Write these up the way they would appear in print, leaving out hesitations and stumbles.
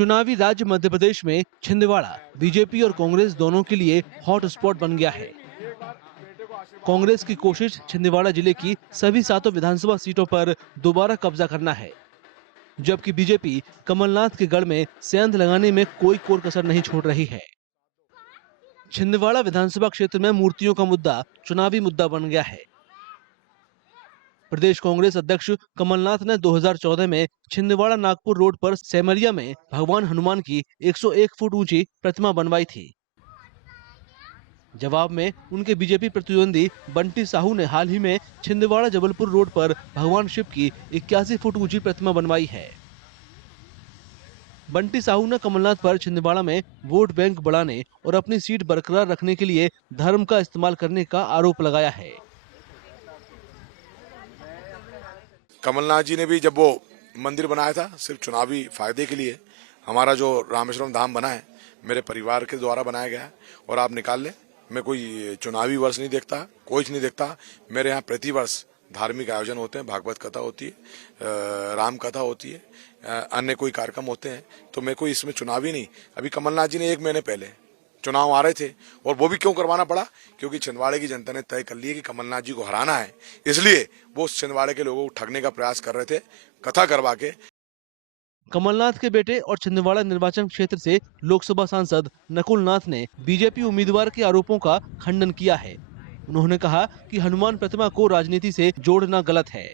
चुनावी राज्य मध्य प्रदेश में छिंदवाड़ा बीजेपी और कांग्रेस दोनों के लिए हॉट स्पॉट बन गया है। कांग्रेस की कोशिश छिंदवाड़ा जिले की सभी 7 विधानसभा सीटों पर दोबारा कब्जा करना है, जबकि बीजेपी कमलनाथ के गढ़ में सेंध लगाने में कोई कोर कसर नहीं छोड़ रही है। छिंदवाड़ा विधानसभा क्षेत्र में मूर्तियों का मुद्दा चुनावी मुद्दा बन गया है। प्रदेश कांग्रेस अध्यक्ष कमलनाथ ने 2014 में छिंदवाड़ा नागपुर रोड पर सेमरिया में भगवान हनुमान की 101 फुट ऊंची प्रतिमा बनवाई थी। जवाब में उनके बीजेपी प्रतिद्वंदी बंटी साहू ने हाल ही में छिंदवाड़ा जबलपुर रोड पर भगवान शिव की 81 फुट ऊंची प्रतिमा बनवाई है। बंटी साहू ने कमलनाथ पर छिंदवाड़ा में वोट बैंक बढ़ाने और अपनी सीट बरकरार रखने के लिए धर्म का इस्तेमाल करने का आरोप लगाया है। कमलनाथ जी ने भी जब वो मंदिर बनाया था सिर्फ चुनावी फायदे के लिए, हमारा जो रामेश्वरम धाम बना है मेरे परिवार के द्वारा बनाया गया है और आप निकाल ले, मैं कोई चुनावी वर्ष नहीं देखता, कोई नहीं देखता। मेरे यहाँ प्रतिवर्ष धार्मिक आयोजन होते हैं, भागवत कथा होती है, राम कथा होती है, अन्य कोई कार्यक्रम होते हैं, तो मैं कोई इसमें चुनावी नहीं। अभी कमलनाथ जी ने 1 महीने पहले चुनाव आ रहे थे और वो भी क्यों करवाना पड़ा, क्योंकि छिंदवाड़े की जनता ने तय कर लिया कि कमलनाथ जी को हराना है, इसलिए वो छिंदवाड़े के लोगों को ठगने का प्रयास कर रहे थे कथा करवा के। कमलनाथ के बेटे और छिंदवाड़ा निर्वाचन क्षेत्र से लोकसभा सांसद नकुल नाथ ने बीजेपी उम्मीदवार के आरोपों का खंडन किया है। उन्होंने कहा कि हनुमान प्रतिमा को राजनीति से जोड़ना गलत है।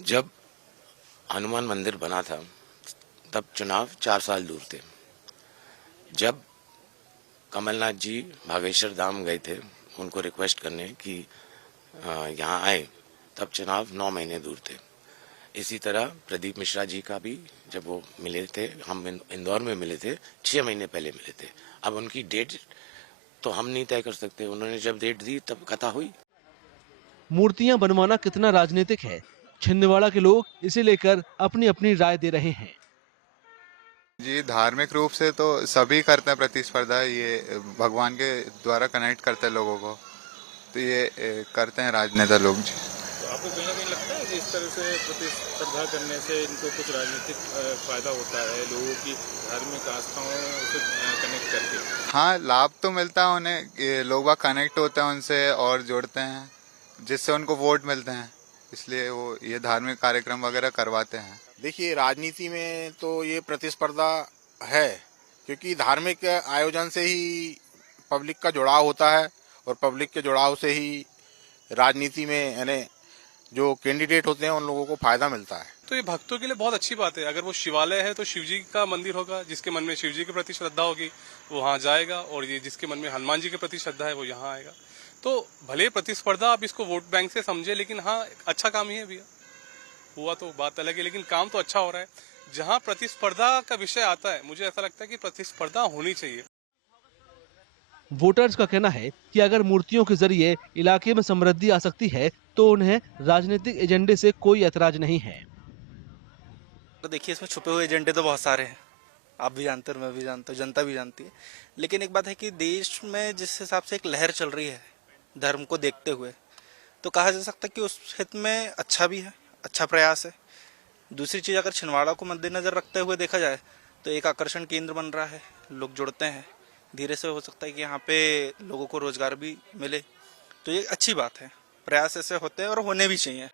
जब हनुमान मंदिर बना था तब चुनाव 4 साल दूर थे। जब कमलनाथ जी बागेश्वर धाम गए थे उनको रिक्वेस्ट करने कि यहाँ आए, तब चुनाव 9 महीने दूर थे। इसी तरह प्रदीप मिश्रा जी का भी जब वो मिले थे, हम इंदौर में मिले थे, 6 महीने पहले मिले थे। अब उनकी डेट तो हम नहीं तय कर सकते, उन्होंने जब डेट दी तब कथा हुई। मूर्तियां बनवाना कितना राजनीतिक है, छिंदवाड़ा के लोग इसे लेकर अपनी अपनी राय दे रहे हैं। जी, धार्मिक रूप से तो सभी करते हैं प्रतिस्पर्धा, ये भगवान के द्वारा कनेक्ट करते हैं लोगों को, तो ये करते हैं राजनेता लोग जी। तो आपको कहीं ना कहीं लगता है कि इस तरह से प्रतिस्पर्धा करने से इनको कुछ राजनीतिक फायदा होता है, लोगों की धार्मिक आस्थाओं से कनेक्ट करके? हाँ, लाभ तो मिलता है उन्हें, लोग बाग कनेक्ट होते हैं उनसे और जुड़ते हैं, जिससे उनको वोट मिलते हैं, इसलिए वो ये धार्मिक कार्यक्रम वगैरह करवाते हैं। देखिए, राजनीति में तो ये प्रतिस्पर्धा है, क्योंकि धार्मिक आयोजन से ही पब्लिक का जुड़ाव होता है और पब्लिक के जुड़ाव से ही राजनीति में यानी जो कैंडिडेट होते हैं उन लोगों को फायदा मिलता है। तो ये भक्तों के लिए बहुत अच्छी बात है। अगर वो शिवालय है तो शिव जी का मंदिर होगा, जिसके मन में शिव जी के प्रति श्रद्धा होगी वो वहाँ जाएगा, और ये जिसके मन में हनुमान जी के प्रति श्रद्धा है वो यहाँ आएगा। तो भले प्रतिस्पर्धा आप इसको वोट बैंक से समझे, लेकिन हाँ, अच्छा काम ही है भैया, हुआ तो बात अलग है, लेकिन काम तो अच्छा हो रहा है। जहाँ प्रतिस्पर्धा का विषय आता है, मुझे ऐसा लगता है कि प्रतिस्पर्धा होनी चाहिए। वोटर्स का कहना है कि अगर मूर्तियों के जरिए इलाके में समृद्धि आ सकती है तो उन्हें राजनीतिक एजेंडे से कोई ऐतराज नहीं है। तो देखिए, इसमें छुपे हुए एजेंडे तो बहुत सारे हैं, आप भी जानते हो, मैं भी जानता हूँ, जनता भी जानती है। लेकिन एक बात है कि देश में जिस हिसाब से एक लहर चल रही है धर्म को देखते हुए, तो कहा जा सकता है कि उस हित में अच्छा भी है, अच्छा प्रयास है। दूसरी चीज़, अगर छिंदवाड़ा को मद्देनजर रखते हुए देखा जाए तो एक आकर्षण केंद्र बन रहा है, लोग जुड़ते हैं, धीरे से हो सकता है कि यहाँ पे लोगों को रोजगार भी मिले, तो ये अच्छी बात है। प्रयास ऐसे होते हैं और होने भी चाहिए।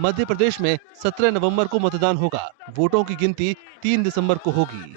मध्य प्रदेश में 17 नवंबर को मतदान होगा। वोटों की गिनती 3 दिसंबर को होगी।